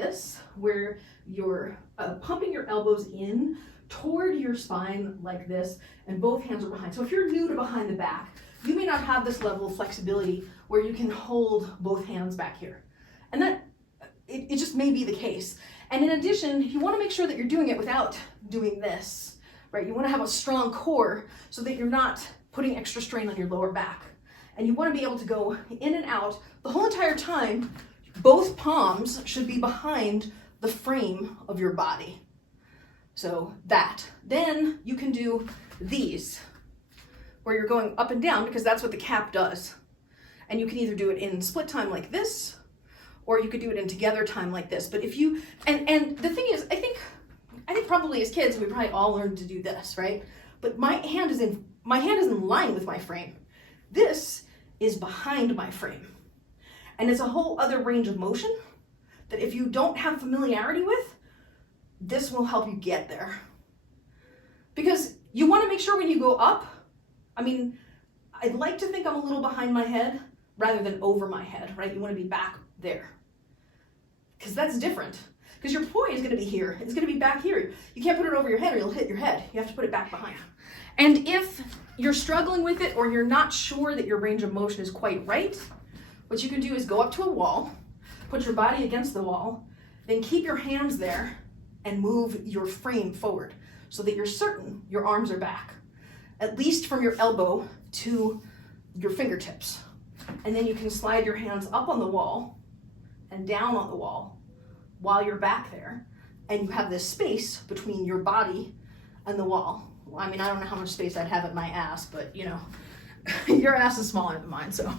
this, where you're pumping your elbows in toward your spine like this, and both hands are behind. So if you're new to behind the back, you may not have this level of flexibility where you can hold both hands back here. And that, it just may be the case. And in addition, you want to make sure that you're doing it without doing this, right? You want to have a strong core so that you're not putting extra strain on your lower back. And you want to be able to go in and out the whole entire time. Both palms should be behind the frame of your body. So that. Then you can do these, where you're going up and down, because that's what the cap does. And you can either do it in split time like this, or you could do it in together time like this. But if you, and the thing is, I think probably as kids, we probably all learned to do this, right? But my hand is in line with my frame. This is behind my frame. And it's a whole other range of motion that if you don't have familiarity with, this will help you get there. Because you want to make sure when you go up, I mean, I'd like to think I'm a little behind my head rather than over my head, right? You want to be back there. Because that's different. Because your poi is going to be here. It's going to be back here. You can't put it over your head or you'll hit your head. You have to put it back behind. And if you're struggling with it or you're not sure that your range of motion is quite right, what you can do is go up to a wall, put your body against the wall, then keep your hands there and move your frame forward so that you're certain your arms are back, at least from your elbow to your fingertips. And then you can slide your hands up on the wall and down on the wall while you're back there, and you have this space between your body and the wall. Well, I mean, I don't know how much space I'd have at my ass, but you know, your ass is smaller than mine, so.